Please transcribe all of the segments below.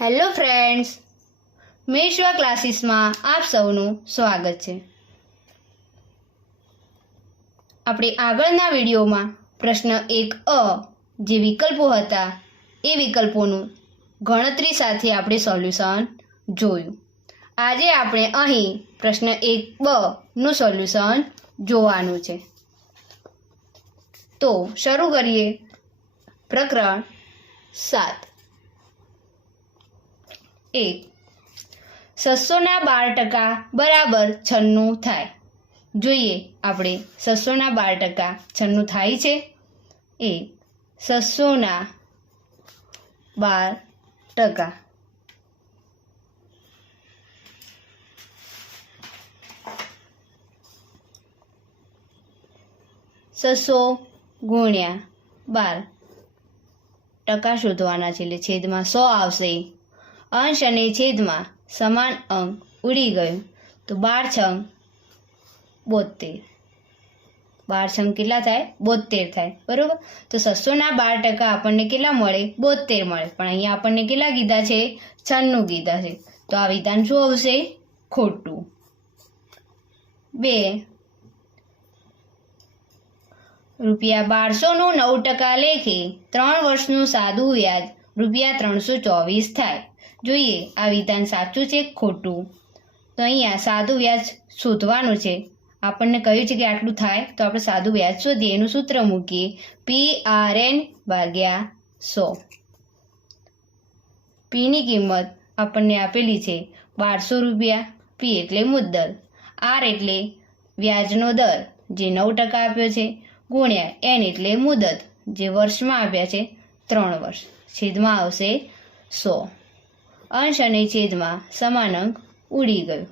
Hello friends, મેશ્વા ક્લાસીસમાં આપ સૌનું સ્વાગત છે. આપણે આગળના વિડીયોમાં પ્રશ્ન 1A જે વિકલ્પો હતા એ વિકલ્પોનું ગણતરી સાથે આપણે સોલ્યુશન જોયું. આજે આપણે અહીં પ્રશ્ન 1B નું સોલ્યુશન જોવાનું છે. તો શરૂ કરીએ. પ્રકરણ 7. 1. 612% બરાબર 96 થાય. જોઈએ આપણે 612% 96 થાય છે. એ 612% 600 ગુણ્યા 12 ટકા શોધવાના છે, એટલે છેદમાં 100 આવશે. અંશ અને છેદમાં સમાન અંક ઉડી ગયું તો 12 છંગ 72. 12 છંગ કેટલા થાય? 72 થાય. બરોબર. તો 612% આપણને કેટલા મળે? 72 મળે. પણ અહીંયા આપણને કેટલા કીધા છે? 96 કીધા છે. તો આ વિધાન શું આવશે? ખોટું. 2. ₹1200નું 9% લેખે 3 વર્ષનું સાદું વ્યાજ ₹324 થાય. જોઈએ આ વિધાન સાચું છે ખોટું? તો અહીંયા સાદું વ્યાજ શોધવાનું છે. આપણને કહ્યું છે કે આટલું થાય તો આપણે સાદું વ્યાજ શોધીએ. એનું સૂત્ર મૂકીએ PRN/100. પીની કિંમત આપણને આપેલી છે ₹1200. P એટલે મુદ્દલ, R એટલે વ્યાજનો દર જે 9% આપ્યો છે, ગુણ્યા N એટલે મુદત જે વર્ષમાં આપ્યા છે 3 વર્ષ. છેદમાં આવશે 100. અંશ અને છેદમાં સમાન અંક ઉડી ગયું.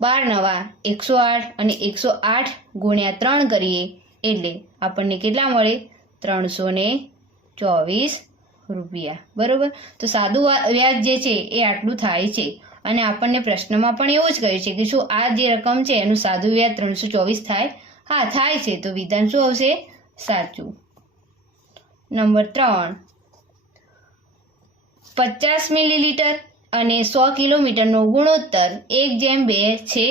12 નવા 108 અને 108 ગુણ્યા 3 કરીએ એટલે આપણને કેટલા મળે? ₹324. બરોબર. તો સાદું વ્યાજ જે છે એ આટલું થાય છે. અને આપણને પ્રશ્નમાં પણ એવું જ કહ્યું છે કે શું આ જે રકમ છે એનું સાદું વ્યાજ 324 થાય? હા, થાય છે. તો વિધાન શું આવશે? સાચું. નંબર 3. 50 મિલીલીટર અને 100 કિલોમીટરનો ગુણોત્તર 1:2 છે.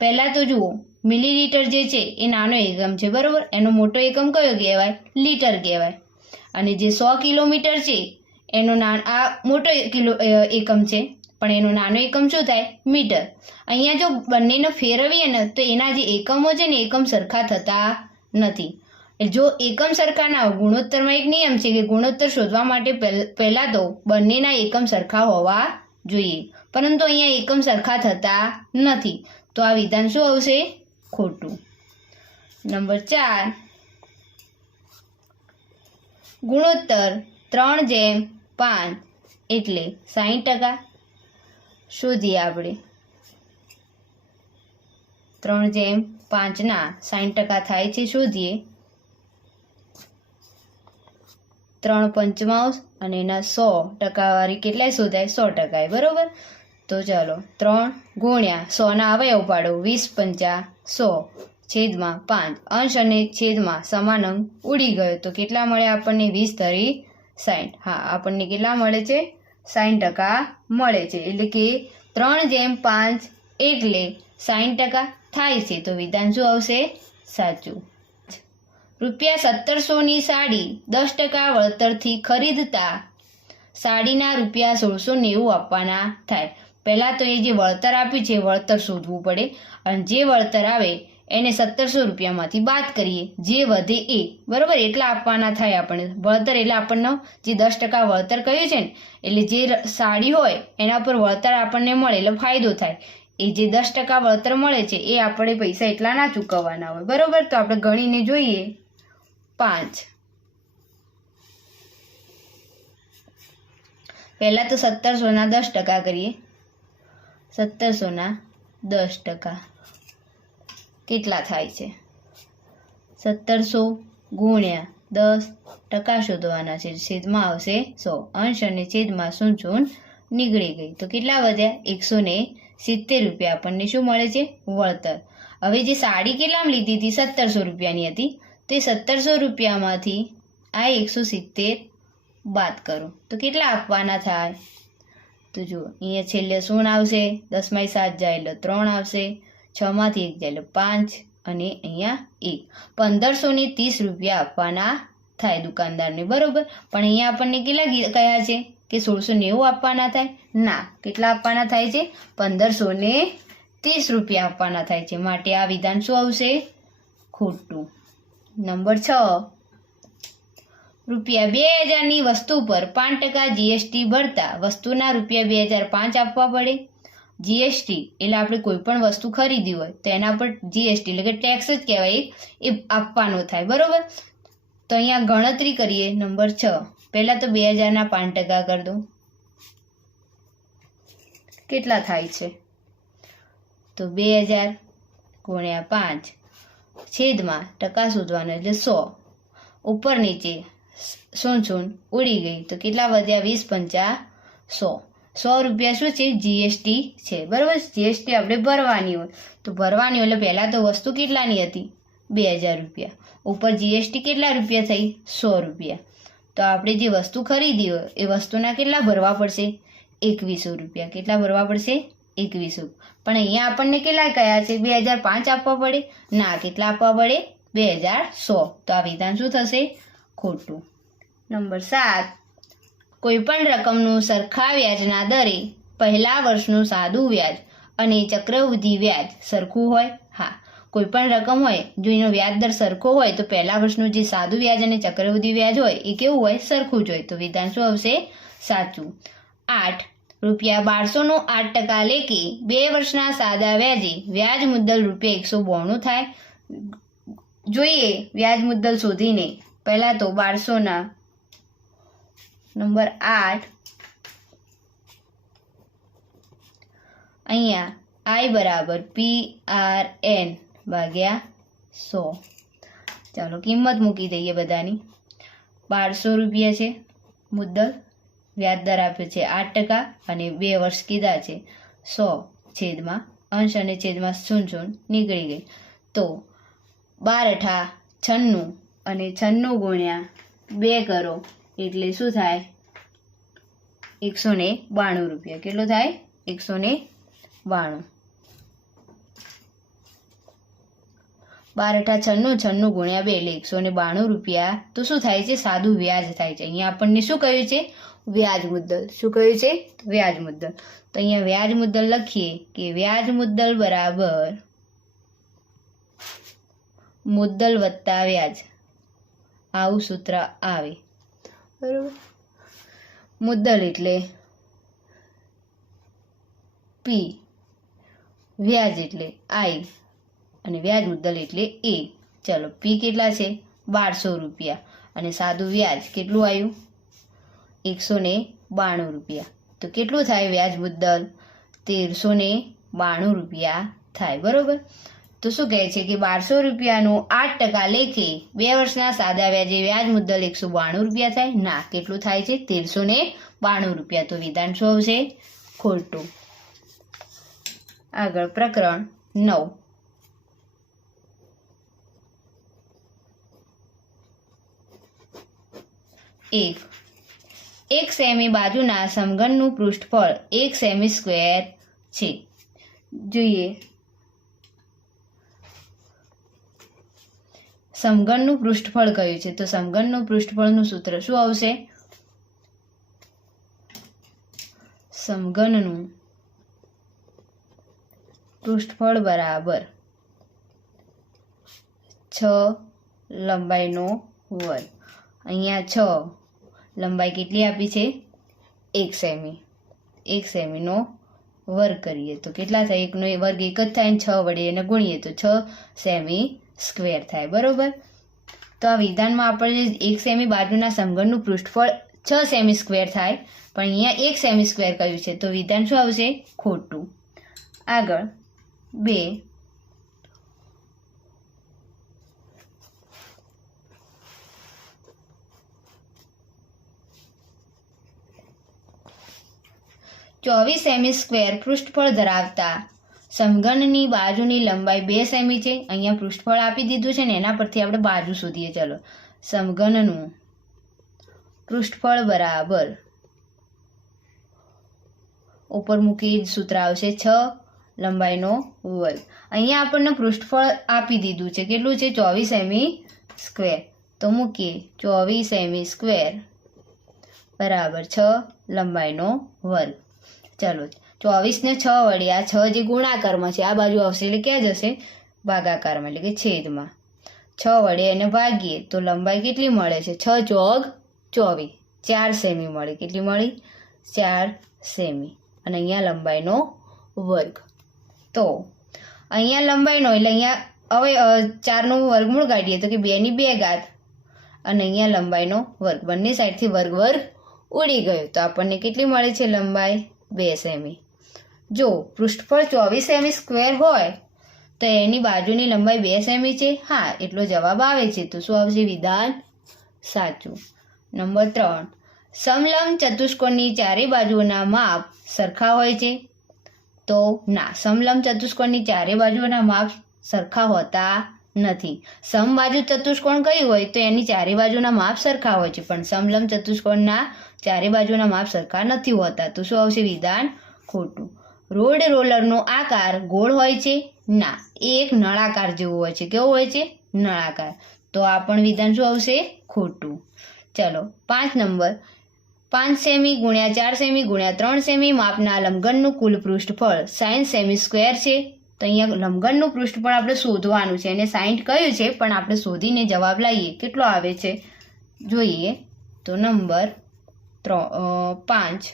પહેલાં તો જુઓ, મિલીલીટર જે છે એ નાનો એકમ છે. બરાબર. એનો મોટો એકમ કયો કહેવાય? લીટર કહેવાય. અને જે 100 કિલોમીટર છે એનો આ મોટો એકમ છે, પણ એનો નાનો એકમ શું થાય? મીટર. અહીંયા જો બંનેને ફેરવીએ ને તો એના જે એકમો છે ને એકમ સરખા થતા નથી. જો એકમ સરખા ના હોય, ગુણોત્તરમાં એક નિયમ છે કે ગુણોત્તર શોધવા માટે પહેલા તો બંનેના એકમ સરખા હોવા જોઈએ, પરંતુ અહીંયા એકમ સરખા થતા નથી. તો આ વિધાન શું આવશે? ખોટું. નંબર 4. ગુણોત્તર 3:5 એટલે 60%. શોધીએ આપણે. 3:5 ના 60% થાય છે, શોધીએ. 3/5 અને એના 100% વાળી કેટલાય શોધાય? 100%. બરોબર. તો ચાલો 3 ગુણ્યા 100 ના અવયવ પાડો. 20 × 100 છેદમાં 5. અંશ અને છેદમાં સમાન અંક ઉડી ગયો તો કેટલા મળે આપણને? 20 × 60. હા, આપણને કેટલા મળે છે? 60% મળે છે. એટલે કે 3:5 એટલે 60% થાય છે. તો વિધાન શું આવશે? સાચું. ₹1700ની સાડી 10% વળતરથી ખરીદતા સાડીના ₹1690 આપવાના થાય. પહેલાં તો એ જે વળતર આપ્યું છે વળતર શોધવું પડે, અને જે વળતર આવે એને ₹1700માંથી બાદ કરીએ. જે વધે એ. બરાબર. એટલા આપવાના થાય આપણને વળતર. એટલે આપણને જે 10% વળતર કહ્યું છે ને, એટલે જે સાડી હોય એના પર વળતર આપણને મળે એટલે ફાયદો થાય. એ જે 10% વળતર મળે છે એ આપણે પૈસા એટલા ના ચૂકવવાના હોય. બરોબર. તો આપણે ગણીને જોઈએ. 5. પહેલા તો 1700ના 10% કરીએ. 1700ના 10% કેટલા થાય છે? 1700 ગુણ્યા 10% શોધવાના છે. છેદમાં આવશે 100. અંશ અને છેદમાં 0 નીકળી ગઈ તો કેટલા વધ્યા? ₹170 આપણને શું મળે છે? વળતર. હવે જે સાડી કેટલામાં લીધી હતી? ₹1700ની હતી. તો એ ₹1700માંથી આ 170 બાદ કરો તો કેટલા આપવાના થાય? તો જુઓ અહીંયા છેલ્લે 0 આવશે, 10 માંથી 7 જાય એટલે 3 આવશે, 6 માંથી 1 જાય એટલે 5 અને અહીંયા 1 1530 રૂપિયા આપવાના થાય દુકાનદારને, બરોબર. પણ અહીંયા આપણને કેટલા કયા છે કે 1690 આપવાના થાય? ના, કેટલા આપવાના થાય છે? 1530 રૂપિયા આપવાના થાય છે. માટે આ વિધાન શું આવશે? ખોટું. નંબર 6, રૂપિયા 2000ની વસ્તુ પર 5% જીએસટી ભરતા વસ્તુના રૂપિયા 2005 આપવા પડે. જીએસટી એટલે આપણે કોઈ પણ વસ્તુ ખરીદી હોય તો એના પર જીએસટી એટલે કે ટેક્સ જ કહેવાય, એ આપવાનો થાય, બરોબર. તો અહીંયા ગણતરી કરીએ. નંબર 6, પહેલા તો 2000ના 5% કરી દો. કેટલા થાય છે? તો 2000 ગુણ્યા 5 છેદમાં ટકા શોધવાનો એટલે 100. ઉપર નીચે 0 ઉડી ગઈ તો કેટલા વધ્યા? 20 × 5 100. 100 રૂપિયા શું છે? જીએસટી છે, બરાબર. જીએસટી આપણે ભરવાની હોય તો ભરવાની હોય એટલે પહેલાં તો વસ્તુ કેટલાની હતી? 2000 રૂપિયા. ઉપર જીએસટી કેટલા રૂપિયા થઈ? 100 રૂપિયા. તો આપણે જે વસ્તુ ખરીદી હોય એ વસ્તુના કેટલા ભરવા પડશે? 2100 રૂપિયા. કેટલા ભરવા પડશે? 2100. પણ અહીંયા આપણને કેટલા કયા છે? 2005 આપવા પડે? ના, કેટલા આપવા પડે? 2100. તો આ વિધાન શું થશે? ખોટું. નંબર 7, કોઈપણ રકમનું સરખા વ્યાજના દરે પહેલા વર્ષનું સાદું વ્યાજ અને ચક્રવૃદ્ધિ વ્યાજ સરખું હોય? હા, કોઈપણ રકમ હોય જો એનો વ્યાજ દર સરખો હોય તો પહેલા વર્ષનું જે સાદું વ્યાજ અને ચક્રવૃદ્ધિ વ્યાજ હોય એ કેવું હોય? સરખું જ હોય. તો વિધાન શું આવશે? સાચું. 8, રૂપિયા 1200નું 8% લેખે 2 વર્ષના સાદા વ્યાજે વ્યાજ મુદ્દલ રૂપિયા 192 થાય. જોઈએ વ્યાજ મુદ્દલ શોધીને. પહેલા તો 1200ના નંબર 8, અહીંયા I બરાબર PRN ભાગ્યા 100. ચાલો કિંમત મૂકી દઈએ બધાની. 1200 રૂપિયા છે મુદ્દલ, વ્યાજ દર આપ્યો છે 8% અને 2 વર્ષ કીધા છે. 100 છેદમાં અંશ અને છેદમાં 0 નીકળી ગઈ તો 12 × 8 96 અને 96 ગુણ્યા 2 કરો એટલે શું થાય? 192 રૂપિયા. કેટલું થાય? 192. 12 × 8 96, 96 ગુણ્યા 2 એટલે 192 રૂપિયા. તો શું થાય છે? સાદું વ્યાજ થાય છે. અહીંયા આપણને શું કહ્યું છે? વ્યાજ મુદ્દલ. શું કહ્યું છે? વ્યાજ મુદ્દલ. તો અહીંયા વ્યાજ મુદ્દલ લખીએ કે વ્યાજ મુદ્દલ બરાબર મુદ્દલ વત્તા વ્યાજ. આવું સૂત્ર આવે, બરોબર. મુદ્દલ એટલે P, વ્યાજ એટલે I અને વ્યાજ મુદ્દલ એટલે A. ચલો P કેટલા છે? 1200 રૂપિયા અને સાદું વ્યાજ કેટલું આવ્યું? 192 રૂપિયા. તો કેટલું થાય વ્યાજ મુદ્દલ? 1392 રૂપિયા થાય, બરોબર. તો શું કહે છે કે 1200 રૂપિયાનું 8% લેખે 2 વર્ષના સાદા વ્યાજે વ્યાજ મુદ્દલ 192 રૂપિયા થાય? ના, કેટલું થાય છે? 1392 રૂપિયા. તો વિધાન શું આવશે? ખોટું. આગળ પ્રકરણ 9. એક સેમી બાજુના સમઘનનું પૃષ્ઠફળ 1 સેમી સ્ક્વેર છે. જોઈએ સમઘનનું પૃષ્ઠફળ કયું છે? તો સમઘનનું પૃષ્ઠફળનું સૂત્ર શું આવશે? સમઘનનું પૃષ્ઠફળ બરાબર 6 લંબાઈનો વર્ગ. અહીંયા 6 લંબાઈ કેટલી આપી છે? 1 સેમી. 1 સેમીનો વર્ગ કરીએ તો કેટલા થાય? 1નો વર્ગ 1 જ થાય ને 6 વડે એને ગુણીએ તો 6 સેમી સ્ક્વેર થાય, બરોબર. તો આ વિધાનમાં આપણે 1 સેમી બાજુના સમઘનનું પૃષ્ઠફળ 6 સેમી સ્ક્વેર થાય, પણ અહીંયા 1 સેમી સ્ક્વેર કહ્યું છે તો વિધાન શું આવશે? ખોટું. આગળ 2, ચોવીસ સેમી સ્ક્વેર પૃષ્ઠફળ ધરાવતા સમઘનની બાજુની લંબાઈ 2 સેમી છે. અહીંયા પૃષ્ઠફળ આપી દીધું છે ને એના પરથી આપણે બાજુ શોધીએ. ચલો સમઘનનું પૃષ્ઠફળ બરાબર ઉપર મૂકી સૂત્ર આવશે 6 લંબાઈનો વર્ગ. અહીંયા આપણને પૃષ્ઠફળ આપી દીધું છે, કેટલું છે 24 સેમી સ્ક્વેર. તો મૂકીએ 24 સેમી સ્ક્વેર બરાબર 6 લંબાઈનો વર્ગ. ચલો 24 ને 6 વડે આ 6 જે ગુણાકારમાં છે આ બાજુ આવશે એટલે ક્યાં જશે? ભાગાકારમાં એટલે કે છેદમાં. 6 વડે એને ભાગીએ તો લંબાઈ કેટલી મળે છે? 6 ચોક 24, 4 સેમી મળે. કેટલી મળી? 4 સેમી. અને અહીંયા લંબાઈનો વર્ગ. તો અહીંયા લંબાઈનો એટલે અહીંયા હવે 4નું વર્ગમૂળ કાઢીએ તો કે 2 ની 2 ઘાત અને અહીંયા લંબાઈનો વર્ગ. બંને સાઈડથી વર્ગ ઉડી ગયો તો આપણને કેટલી મળે છે લંબાઈ? 2 સેમી. જો પૃષ્ઠફળ 24 સેમી સ્ક્વેર હોય તો એની બાજુની લંબાઈ 2 સેમી છે. હા, એટલો જવાબ આવે છે. તો શું આવશે? વિધાન સાચું. નંબર 3, સમલંબ ચતુષ્કોણની ચારે બાજુઓના માપ સરખા હોય છે? તો ના, સમલંબ ચતુષ્કોણની ચારે બાજુઓના માપ સરખા હોતા નથી. સમબાજુ ચતુષ્કોણ કયું હોય તો એની ચારે બાજુના માપ સરખા હોય છે, પણ સમલંબ ચતુષ્કોણના ચારે બાજુના માપ સરખા નથી હોતા. તો શું આવશે? વિધાન ખોટું. રોડ રોલરનો આકાર ગોળ હોય છે? ના, એ એક નળાકાર જેવું હોય છે. કેવું હોય છે? નળાકાર. તો આ પણ વિધાન શું આવશે? ખોટું. ચલો 5 નંબર, 5 સેમી ગુણ્યા 4 સેમી ગુણ્યા 3 સેમી માપના લંબઘનનું કુલ પૃષ્ઠફળ 60 સેમી સ્ક્વેર છે. તો અહીંયા લંબઘનનું પૃષ્ઠફળ આપણે શોધવાનું છે. એને 60 કહ્યું છે, પણ આપણે શોધીને જવાબ લાવીએ કેટલો આવે છે જોઈએ. તો નંબર 5,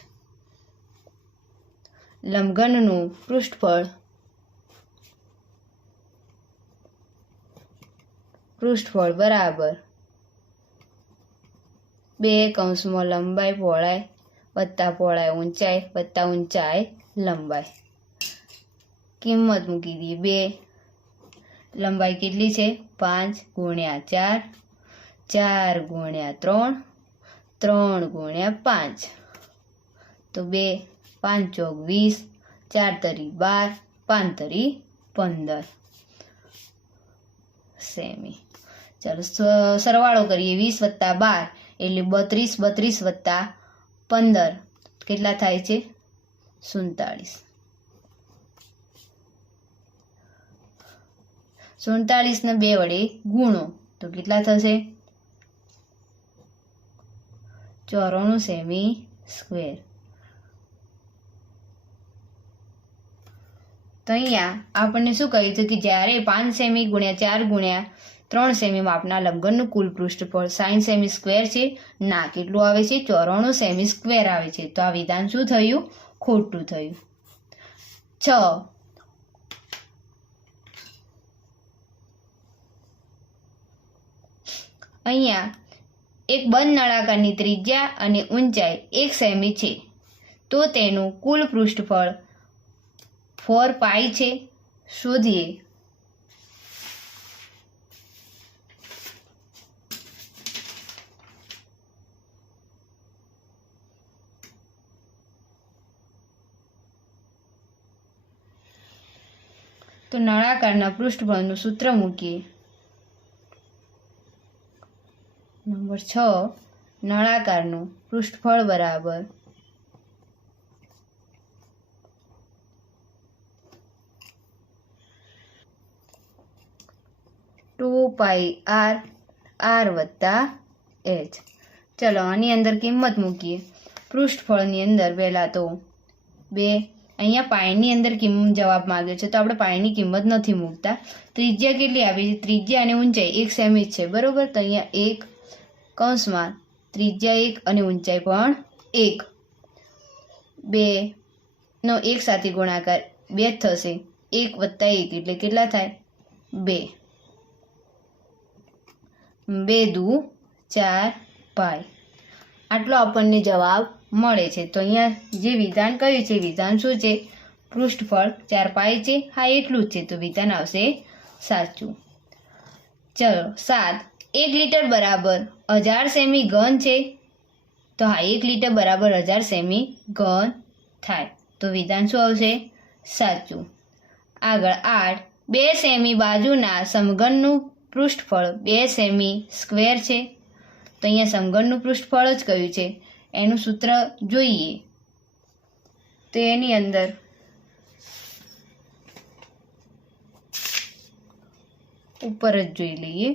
લંબઘનનું પૃષ્ઠફળ બરાબર 2 કૌંસમાં લંબાઈ પહોળાઈ વત્તા પહોળાઈ ઊંચાઈ વત્તા ઊંચાઈ લંબાઈ. કિંમત મૂકી દઈએ 2. લંબાઈ કેટલી છે? 5 ગુણ્યા 4, 4 ગુણ્યા 3, 3 ગુણ્યા 5. તો 2, 5 ચોક 20, 4 તરી 12, 5 તરી 15 સેમી. ચાલો સરવાળો કરીએ. 20 વત્તા 12 એટલે 32, 32 વત્તા 15 કેટલા થાય છે? 47. 47 ને 2 વડે ગુણો તો કેટલા થશે? 94 સેમી સ્ક્વેર. તો અહીંયા આપણને શું કહ્યું હતું કે જ્યારે 5 સેમી ગુણ્યા 4 ગુણ્યા 3 સેમી માપના લંબઘનનું કુલ પૃષ્ઠફળ 60 સેમી સ્ક્વેર છે. ના, કેટલું આવે છે? 94 સેમી સ્ક્વેર આવે છે. તો આ વિધાન શું થયું? ખોટું થયું. 6, અહીંયા એક બંધ નળાકારની ત્રિજ્યા અને ઊંચાઈ 1 સેમી છે. તો તેનું કુલ પૃષ્ઠફળ 4 પાઈ છે. શોધીએ. તો નળાકારના પૃષ્ઠફળનું સૂત્ર મૂકીએ. નંબર 6, નળાકારનું પૃષ્ઠફળ બરાબર 2 પાઈ r વત્તા h. ચલો આની અંદર કિંમત મૂકીએ. પૃષ્ઠફળની અંદર પહેલાં તો 2, અહીંયા પાઈની અંદર જવાબ માંગ્યો છે તો આપણે પાઈની કિંમત નથી મૂકતા. ત્રિજ્યા કેટલી આપી છે? ત્રિજ્યા અને ઊંચાઈ 1 સેમી છે, બરોબર. તો અહીંયા 1 કૌંસમાં ત્રિજ્યા 1 અને ઊંચાઈ પણ 1. 2 નો 1 સાથે ગુણાકાર 2 થશે. 1 વત્તા 1 એટલે કેટલા થાય? 2. 2 દુ 4 પાઈ. આટલો આપણને જવાબ મળે છે. તો અહીંયા જે વિધાન કહ્યું છે વિધાન શું છે? પૃષ્ઠફળ 4 પાઈ છે. હા, એટલું જ છે. તો વિધાન આવશે સાચું. ચલો 7, 1 લીટર બરાબર 1000 સેમી ઘન છે. તો હા, 1 લીટર બરાબર 1000 સેમી ઘન થાય. તો વિધાન શું આવશે? સાચું. આગળ 8, 2 સેમી બાજુના સમઘનનું પૃષ્ઠફળ 2 સેમી સ્ક્વેર છે. તો અહીંયા સમઘનનું પૃષ્ઠફળ જ કયું છે એનું સૂત્ર જોઈએ તો એની અંદર ઉપર જ જોઈ લઈએ.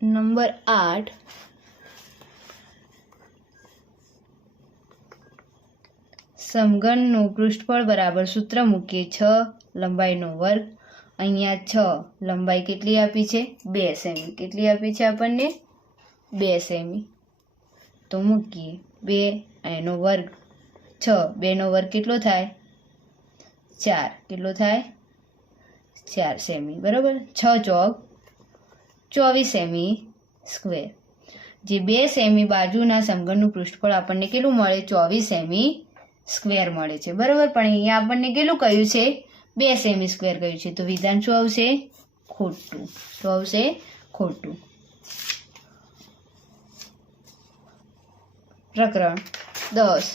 નંબર 8 સમઘનનું પૃષ્ઠફળ બરાબર સૂત્ર મૂકીએ 6 લંબાઈનો વર્ગ. અહીંયા 6 લંબાઈ કેટલી આપી છે 2 સેમી. કેટલી આપી છે આપણને 2 સેમી. તો મૂકીએ 2 એનો વર્ગ 6 2 નો વર્ગ કેટલો થાય 4. કેટલો થાય 4 સેમી. બરાબર. 6 ચોક 24 સેમી સ્ક્વેર. જે 2 સેમી બાજુના સમઘનનું પૃષ્ઠફળ આપણને કેટલું મળે 24 સેમી સ્ક્વેર મળે છે. બરાબર. પણ અહીંયા આપણને કેટલું કહ્યું છે 2 સેમી સ્ક્વેર કહ્યું છે. તો વિધાન શું આવશે ખોટું. શું આવશે ખોટું. પ્રકરણ 10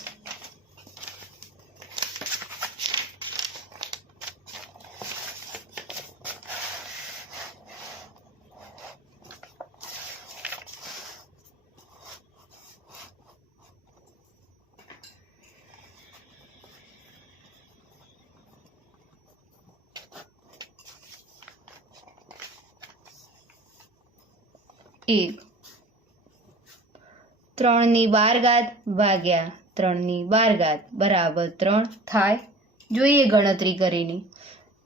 1 3/12 ભાગ્યા 3/12 બરાબર 3 થાય. જોઈએ ગણતરી કરીને.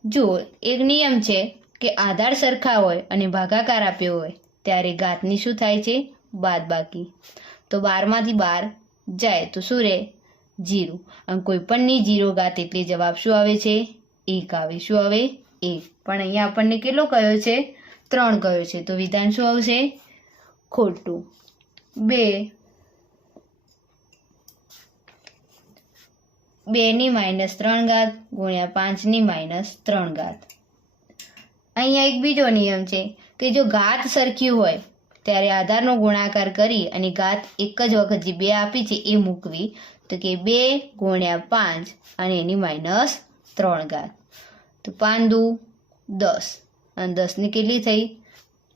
જો એક નિયમ છે કે આધાર સરખા હોય અને ભાગાકાર આપ્યો હોય ત્યારે ઘાતની શું થાય છે બાદબાકી. તો 12 માંથી 12 જાય તો શું રહે 0. અને કોઈ પણની 0 ઘાત એટલે જવાબ શું આવે છે 1 આવે. શું આવે 1. પણ અહીંયા આપણને કેટલો કયો છે 3 કયો છે. તો વિધાન શું આવશે ખોટું. 2 ની -3 ગુણ્યા 5 ની -3 ઘાત. અહીંયા એક બીજો નિયમ છે કે જો ઘાત સરખી હોય ત્યારે આધારનો ગુણાકાર કરી અને ઘાત એક જ વખત જે 2 આપી છે એ મૂકવી. તો કે 2 ગુણ્યા 5 અને એની -3 ઘાત. તો 5 દુ 10 અને 10 ની કેટલી થઈ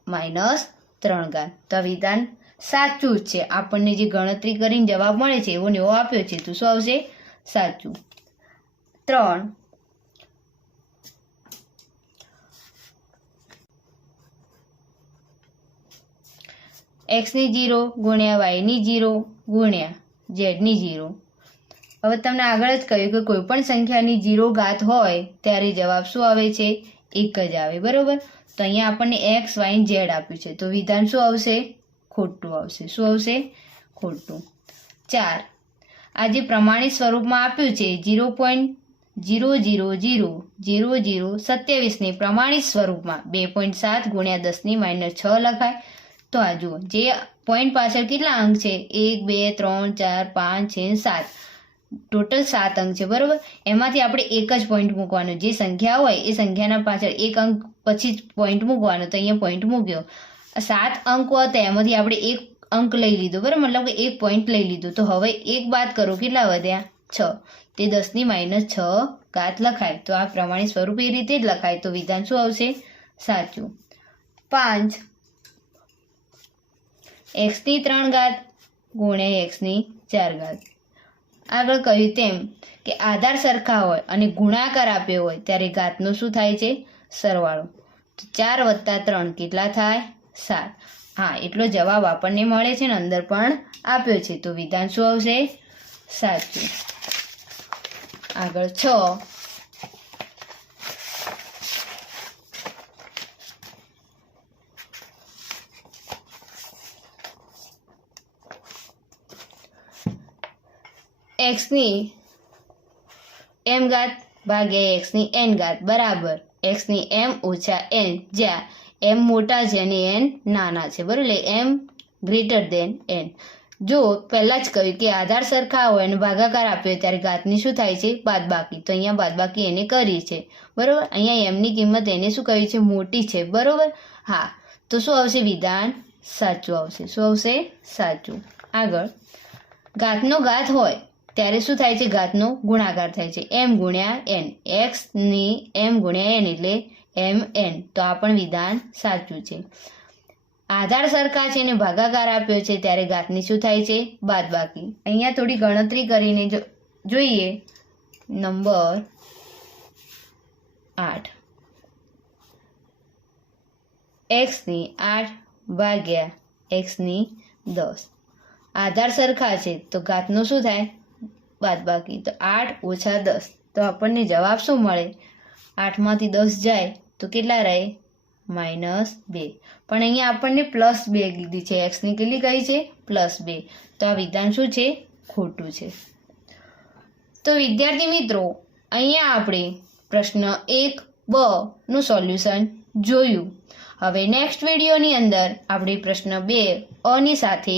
-3 ઘાત. તો વિધાન સાચું જ છે. આપણને જે ગણતરી કરીને જવાબ મળે છે એવો ને એવો આપ્યો છે. તો શું આવશે સાચું. 3 x ની 0 ગુણ્યા y ની 0 ગુણ્યા z ની 0. હવે તમને આગળ જ કહ્યું કે કોઈ પણ સંખ્યાની 0 ઘાત હોય ત્યારે જવાબ શું આવે છે 1 જ આવે. બરોબર. તો અહીંયા આપણને x y z આપ્યું છે. તો વિધાન શું આવશે ખોટું આવશે. શું આવશે ખોટું. 4 આ જે પ્રમાણિત સ્વરૂપમાં આપ્યું છે 0.0000027 ને પ્રમાણિત સ્વરૂપમાં 2.7 ગુણ્યા 10 ની -6 લખાય. તો આ જુઓ જે પોઈન્ટ પાછળ કેટલા અંક છે 1 2 3 4 5 6 7 ટોટલ 7 અંક છે. બરોબર. એમાંથી આપણે એક જ પોઈન્ટ મૂકવાનો. જે સંખ્યા હોય એ સંખ્યાના પાછળ એક અંક પછી જ પોઈન્ટ મૂકવાનો. તો અહીંયા પોઈન્ટ મૂક્યો. 7 અંકો હતા એમાંથી આપણે એક અંક લઈ લીધો. બરાબર. મતલબ કે એક પોઈન્ટ લઈ લીધો. તો હવે એક બાદ કરો કેટલા વધ્યા 6. તે 10 ની -6 ઘાત લખાય. તો આ પ્રમાણિત સ્વરૂપ એ રીતે જ લખાય. તો વિધાન શું આવશે સાચું. 5 x ની 3 ઘાત ગુણ્યા x ની 4 ઘાત. આગળ કહ્યું તેમ કે આધાર સરખા હોય અને ગુણાકાર આપ્યો હોય ત્યારે ઘાતનો શું થાય છે સરવાળો. તો 4 + 3 કેટલા થાય 7. હા એટલો જવાબ આપણને મળે છે ને અંદર પણ આપ્યો છે. તો વિધાન શું આવશે સાચું. આગળ 6 x ની m ઘાત ભાગ્યા x ની n ઘાત બરાબર x ની m ઓછા n, જ્યાં m મોટા છે અને n નાના છે. બરાબર. એટલે m ગ્રેટર દેન n. જો પહેલાં જ કહ્યું કે આધાર સરખા હોય અને ભાગાકાર આપ્યો ત્યારે ઘાતની શું થાય છે બાદબાકી. તો અહીંયા બાદબાકી એને કરી છે. બરાબર. અહીંયા m ની કિંમત એને શું કહ્યું છે મોટી છે. બરાબર. હા તો શું આવશે વિધાન સાચું આવશે. શું આવશે સાચું. આગળ ઘાતનો ઘાત હોય ત્યારે શું થાય છે? ઘાતનો ગુણાકાર થાય છે. m ગુણ્યા n, x ની m ગુણ્યા n એટલે mn. તો આ પણ વિધાન સાચું છે. આધાર સરખા છે ને ભાગાકાર આપ્યો છે ત્યારે ઘાતની શું થાય છે? બાદબાકી. અહીંયા થોડી ગણતરી કરીને જોઈએ. નંબર 8, x ની 8 ભાગ્યા x ની 10. આધાર સરખા છે તો ઘાતનું શું થાય? બાદબાકી. તો 8 ઓછા 10. તો આપણને જવાબ શું મળે? 8માંથી 10 જાય તો કેટલા રહે? -2. પણ અહીંયા આપણને +2 કીધી છે. x ની કેટલી કહી છે? +2. તો આ વિધાન શું છે? ખોટું છે. તો વિદ્યાર્થી મિત્રો, અહીંયા આપણે પ્રશ્ન 1b નું સોલ્યુશન જોયું. હવે નેક્સ્ટ વિડીયોની અંદર આપણે પ્રશ્ન 2 ની સાથે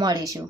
મળીશું.